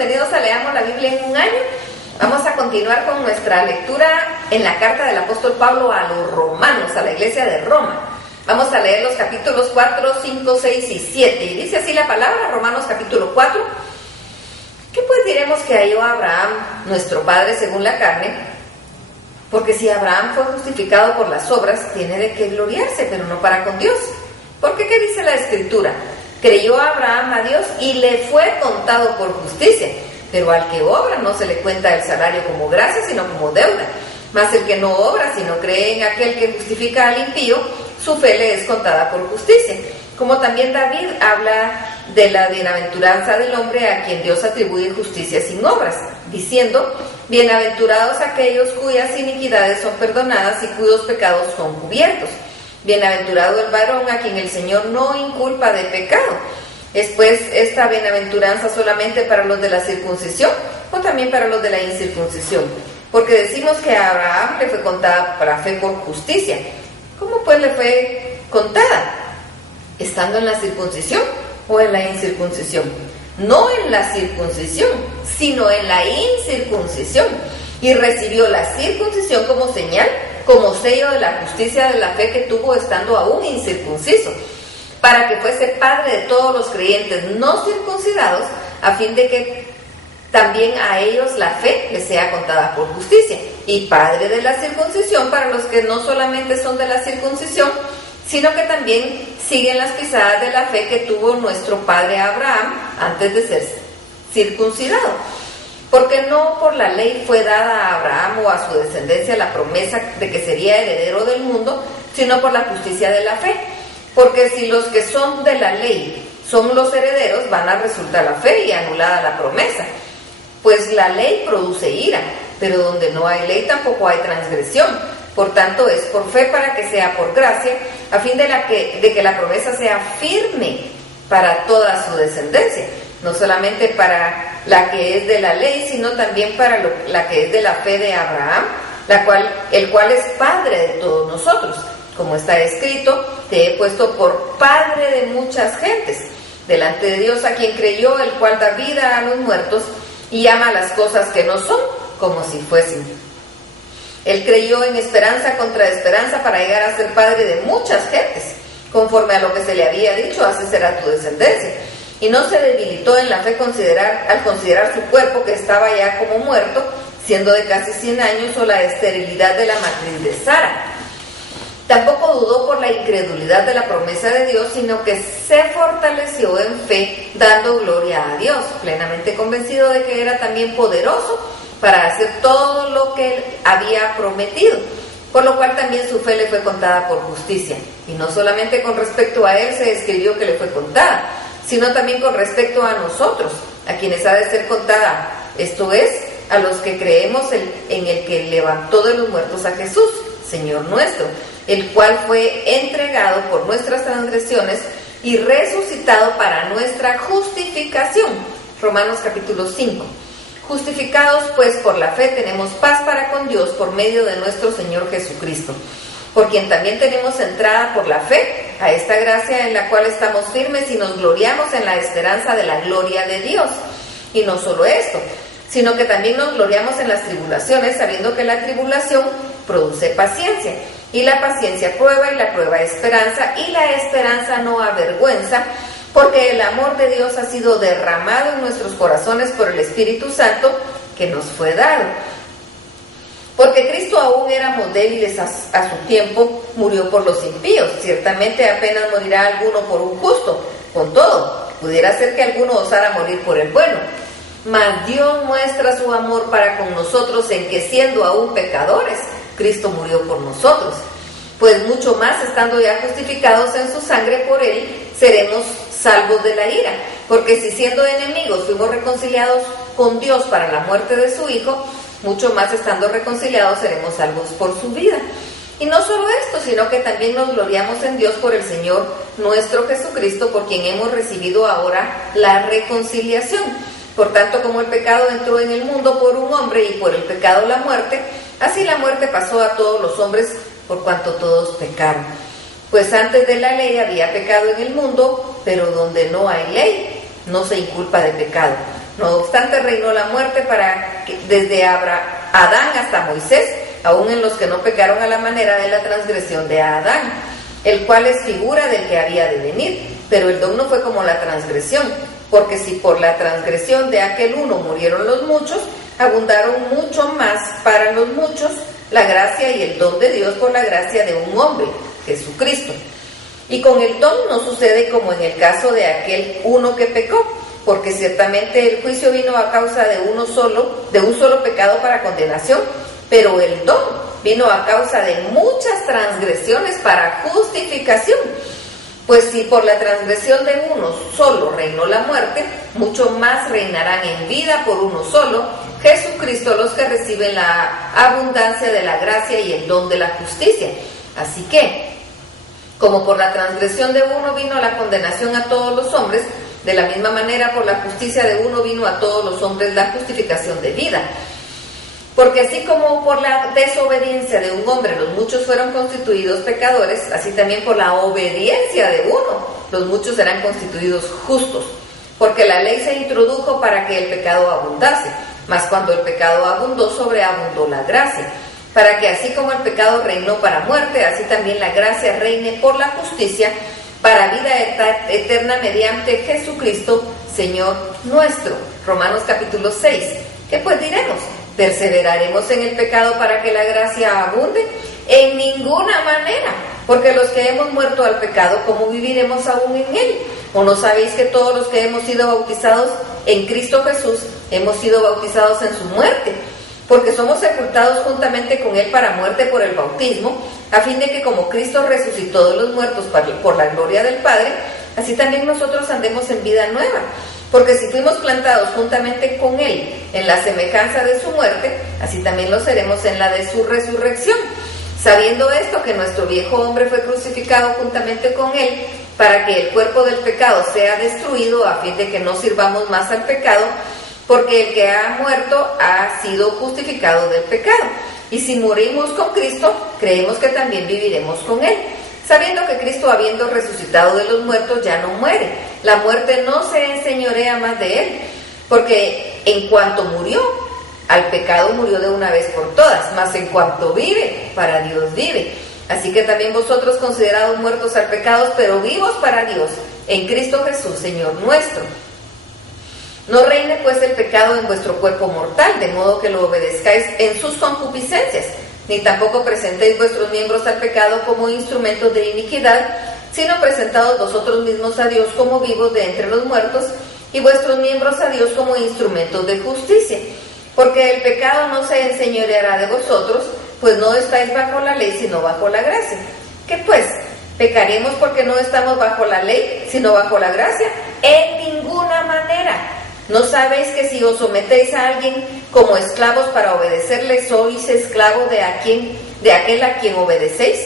bienvenidos a Leamos la Biblia en un año. Vamos a continuar con nuestra lectura en la carta del apóstol Pablo a los romanos, a la iglesia de Roma. Vamos a leer los capítulos 4, 5, 6 y 7. Y dice así la palabra, Romanos capítulo 4. ¿Qué pues diremos que halló Abraham, nuestro padre según la carne? Porque si Abraham fue justificado por las obras, tiene de qué gloriarse, pero no para con Dios. Porque ¿qué dice la Escritura? Creyó Abraham a Dios y le fue contado por justicia. Pero al que obra no se le cuenta el salario como gracia, sino como deuda. Mas el que no obra, sino cree en aquel que justifica al impío, su fe le es contada por justicia. Como también David habla de la bienaventuranza del hombre a quien Dios atribuye justicia sin obras, diciendo: bienaventurados aquellos cuyas iniquidades son perdonadas y cuyos pecados son cubiertos. Bienaventurado el varón a quien el Señor no inculpa de pecado. ¿Es pues esta bienaventuranza solamente para los de la circuncisión o también para los de la incircuncisión? Porque decimos que a Abraham le fue contada la fe por justicia. ¿Cómo pues le fue contada? ¿Estando en la circuncisión o en la incircuncisión? No en la circuncisión, sino en la incircuncisión. Y recibió la circuncisión como señal, como sello de la justicia de la fe que tuvo estando aún incircunciso, para que fuese padre de todos los creyentes no circuncidados, a fin de que también a ellos la fe les sea contada por justicia, y padre de la circuncisión para los que no solamente son de la circuncisión, sino que también siguen las pisadas de la fe que tuvo nuestro padre Abraham antes de ser circuncidado. Porque no por la ley fue dada a Abraham o a su descendencia la promesa de que sería heredero del mundo, sino por la justicia de la fe. Porque si los que son de la ley son los herederos, van a resultar la fe y anulada la promesa. Pues la ley produce ira, pero donde no hay ley tampoco hay transgresión. Por tanto, es por fe para que sea por gracia, a fin de que la promesa sea firme para toda su descendencia. No solamente para la que es de la ley, sino también para la que es de la fe de Abraham, el cual es padre de todos nosotros. Como está escrito: te he puesto por padre de muchas gentes, delante de Dios a quien creyó, el cual da vida a los muertos y llama las cosas que no son como si fuesen. Él creyó en esperanza contra esperanza para llegar a ser padre de muchas gentes, conforme a lo que se le había dicho: así será tu descendencia. Y no se debilitó en la fe al considerar su cuerpo, que estaba ya como muerto, siendo de casi 100 años, o la esterilidad de la matriz de Sara. Tampoco dudó por la incredulidad de la promesa de Dios, sino que se fortaleció en fe, dando gloria a Dios, plenamente convencido de que era también poderoso para hacer todo lo que él había prometido, por lo cual también su fe le fue contada por justicia. Y no solamente con respecto a él se escribió que le fue contada, sino también con respecto a nosotros, a quienes ha de ser contada, esto es, a los que creemos en el que levantó de los muertos a Jesús, Señor nuestro, el cual fue entregado por nuestras transgresiones y resucitado para nuestra justificación. Romanos capítulo 5. Justificados pues por la fe tenemos paz para con Dios por medio de nuestro Señor Jesucristo, por quien también tenemos entrada por la fe a esta gracia en la cual estamos firmes y nos gloriamos en la esperanza de la gloria de Dios. Y no solo esto, sino que también nos gloriamos en las tribulaciones, sabiendo que la tribulación produce paciencia, y la paciencia prueba, y la prueba esperanza, y la esperanza no avergüenza, porque el amor de Dios ha sido derramado en nuestros corazones por el Espíritu Santo que nos fue dado. Porque Cristo, aún éramos débiles a su tiempo, murió por los impíos. Ciertamente apenas morirá alguno por un justo. Con todo, pudiera ser que alguno osara morir por el bueno. Mas Dios muestra su amor para con nosotros en que, siendo aún pecadores, Cristo murió por nosotros. Pues mucho más, estando ya justificados en su sangre por él, seremos salvos de la ira. Porque si siendo enemigos fuimos reconciliados con Dios para la muerte de su Hijo, mucho más estando reconciliados seremos salvos por su vida. Y no solo esto, sino que también nos gloriamos en Dios por el Señor nuestro Jesucristo, por quien hemos recibido ahora la reconciliación. Por tanto, como el pecado entró en el mundo por un hombre y por el pecado la muerte, así la muerte pasó a todos los hombres por cuanto todos pecaron. Pues antes de la ley había pecado en el mundo, pero donde no hay ley, no se inculpa de pecado. No obstante, reinó la muerte para que, desde Adán hasta Moisés, aun en los que no pecaron a la manera de la transgresión de Adán, el cual es figura del que había de venir. Pero el don no fue como la transgresión, porque si por la transgresión de aquel uno murieron los muchos, abundaron mucho más para los muchos la gracia y el don de Dios por la gracia de un hombre, Jesucristo. Y con el don no sucede como en el caso de aquel uno que pecó, porque ciertamente el juicio vino a causa de un solo pecado para condenación, pero el don vino a causa de muchas transgresiones para justificación. Pues si por la transgresión de uno solo reinó la muerte, mucho más reinarán en vida por uno solo, Jesucristo, los que reciben la abundancia de la gracia y el don de la justicia. Así que, como por la transgresión de uno vino la condenación a todos los hombres, de la misma manera por la justicia de uno vino a todos los hombres la justificación de vida. Porque así como por la desobediencia de un hombre los muchos fueron constituidos pecadores, así también por la obediencia de uno los muchos serán constituidos justos. Porque la ley se introdujo para que el pecado abundase, mas cuando el pecado abundó, sobreabundó la gracia. Para que así como el pecado reinó para muerte, así también la gracia reine por la justicia para vida eterna mediante Jesucristo, Señor nuestro. Romanos capítulo 6. ¿Qué pues diremos? ¿Perseveraremos en el pecado para que la gracia abunde? En ninguna manera, porque los que hemos muerto al pecado, ¿cómo viviremos aún en él? ¿O no sabéis que todos los que hemos sido bautizados en Cristo Jesús, hemos sido bautizados en su muerte? Porque somos sepultados juntamente con él para muerte por el bautismo, a fin de que como Cristo resucitó de los muertos por la gloria del Padre, así también nosotros andemos en vida nueva. Porque si fuimos plantados juntamente con él en la semejanza de su muerte, así también lo seremos en la de su resurrección. Sabiendo esto, que nuestro viejo hombre fue crucificado juntamente con él, para que el cuerpo del pecado sea destruido, a fin de que no sirvamos más al pecado, porque el que ha muerto ha sido justificado del pecado. Y si morimos con Cristo, creemos que también viviremos con él, sabiendo que Cristo, habiendo resucitado de los muertos, ya no muere. La muerte no se enseñorea más de él, porque en cuanto murió, al pecado murió de una vez por todas, mas en cuanto vive, para Dios vive. Así que también vosotros, considerados muertos al pecado, pero vivos para Dios, en Cristo Jesús, Señor nuestro. No reine pues el pecado en vuestro cuerpo mortal, de modo que lo obedezcáis en sus concupiscencias, ni tampoco presentéis vuestros miembros al pecado como instrumentos de iniquidad, sino presentados vosotros mismos a Dios como vivos de entre los muertos, y vuestros miembros a Dios como instrumentos de justicia. Porque el pecado no se enseñoreará de vosotros, pues no estáis bajo la ley, sino bajo la gracia. ¿Qué pues? ¿Pecaremos porque no estamos bajo la ley, sino bajo la gracia? En ninguna manera. ¿No sabéis que si os sometéis a alguien como esclavos para obedecerle, sois esclavos de aquel a quien obedecéis?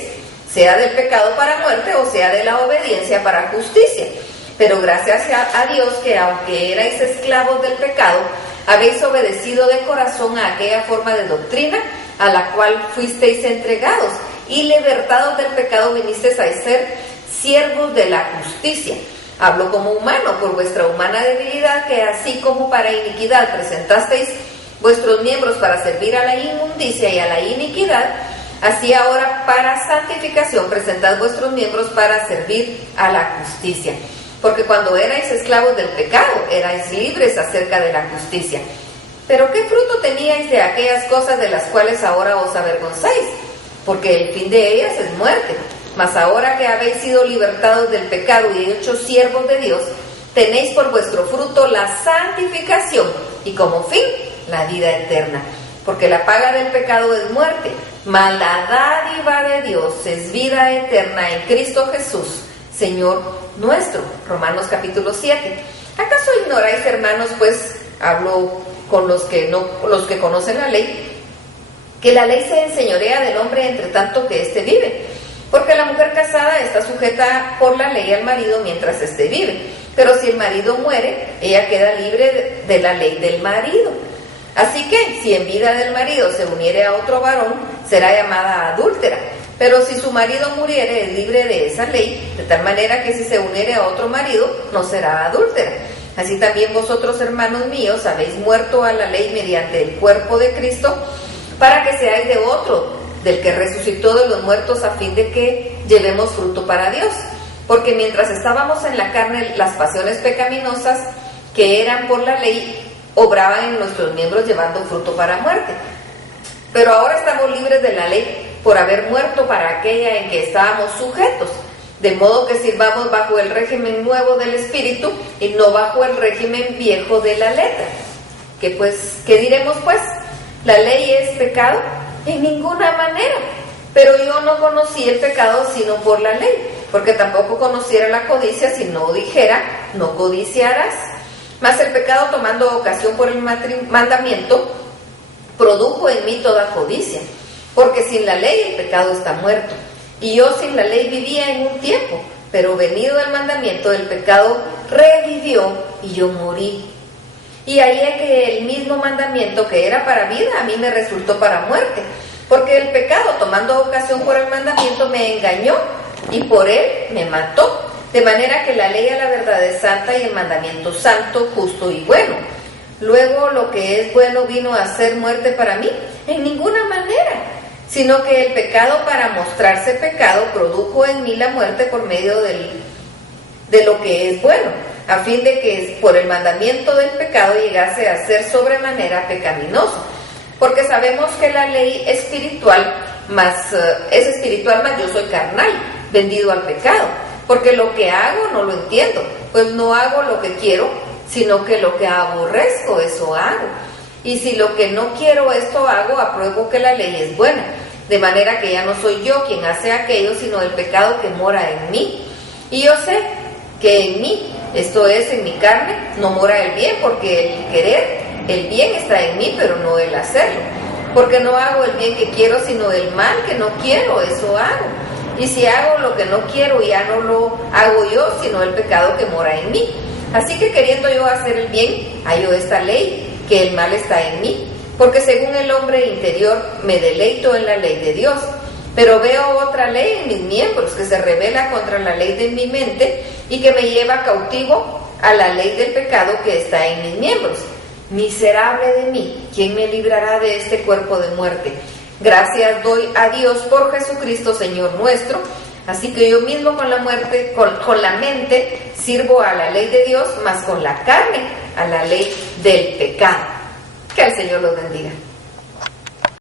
Sea del pecado para muerte o sea de la obediencia para justicia. Pero gracias a Dios que aunque erais esclavos del pecado, habéis obedecido de corazón a aquella forma de doctrina a la cual fuisteis entregados, y libertados del pecado vinisteis a ser siervos de la justicia. Hablo como humano por vuestra humana debilidad, que así como para iniquidad presentasteis vuestros miembros para servir a la inmundicia y a la iniquidad, así ahora para santificación presentad vuestros miembros para servir a la justicia. Porque cuando erais esclavos del pecado, erais libres acerca de la justicia. Pero ¿qué fruto teníais de aquellas cosas de las cuales ahora os avergonzáis? Porque el fin de ellas es muerte. Mas ahora que habéis sido libertados del pecado y hechos siervos de Dios, tenéis por vuestro fruto la santificación y como fin la vida eterna. Porque la paga del pecado es muerte, mas la dádiva de Dios es vida eterna en Cristo Jesús, Señor nuestro. Romanos capítulo 7. ¿Acaso ignoráis, hermanos, pues hablo con los que conocen la ley, que la ley se enseñorea del hombre entre tanto que éste vive? Porque la mujer casada está sujeta por la ley al marido mientras éste vive. Pero si el marido muere, ella queda libre de la ley del marido. Así que, si en vida del marido se uniere a otro varón, será llamada adúltera. Pero si su marido muriere, es libre de esa ley, de tal manera que si se uniere a otro marido, no será adúltera. Así también vosotros, hermanos míos, habéis muerto a la ley mediante el cuerpo de Cristo, para que seáis de otro, del que resucitó de los muertos, a fin de que llevemos fruto para Dios. Porque mientras estábamos en la carne, las pasiones pecaminosas que eran por la ley obraban en nuestros miembros llevando fruto para muerte. Pero ahora estamos libres de la ley por haber muerto para aquella en que estábamos sujetos, de modo que sirvamos bajo el régimen nuevo del Espíritu y no bajo el régimen viejo de la letra. ¿Qué diremos pues? ¿La ley es pecado? En ninguna manera. Pero yo no conocí el pecado sino por la ley, porque tampoco conociera la codicia si no dijera, no codiciarás. Mas el pecado, tomando ocasión por el mandamiento, produjo en mí toda codicia, porque sin la ley el pecado está muerto. Y yo sin la ley vivía en un tiempo, pero venido el mandamiento, del pecado revivió y yo morí. Y hallé que el mismo mandamiento que era para vida, a mí me resultó para muerte, porque el pecado, tomando ocasión por el mandamiento, me engañó y por él me mató. De manera que la ley a la verdad es santa y el mandamiento santo, justo y bueno. Luego lo que es bueno vino a ser muerte para mí, en ninguna manera, sino que el pecado, para mostrarse pecado, produjo en mí la muerte por medio de lo que es bueno, a fin de que por el mandamiento del pecado llegase a ser sobremanera pecaminoso. Porque sabemos que la ley espiritual es espiritual, mas yo soy carnal, vendido al pecado. Porque lo que hago no lo entiendo, pues no hago lo que quiero, sino que lo que aborrezco, eso hago. Y si lo que no quiero, esto hago, apruebo que la ley es buena. De manera que ya no soy yo quien hace aquello, sino el pecado que mora en mí. Y yo sé que en mí, esto es, en mi carne, no mora el bien, porque el querer, el bien está en mí, pero no el hacerlo. Porque no hago el bien que quiero, sino el mal que no quiero, eso hago. Y si hago lo que no quiero, ya no lo hago yo, sino el pecado que mora en mí. Así que queriendo yo hacer el bien, hallo esta ley, que el mal está en mí. Porque según el hombre interior me deleito en la ley de Dios. Pero veo otra ley en mis miembros, que se rebela contra la ley de mi mente y que me lleva cautivo a la ley del pecado que está en mis miembros. Miserable de mí, ¿quién me librará de este cuerpo de muerte? Gracias doy a Dios por Jesucristo Señor nuestro. Así que yo mismo con la mente sirvo a la ley de Dios, mas con la carne a la ley del pecado. Que el Señor los bendiga.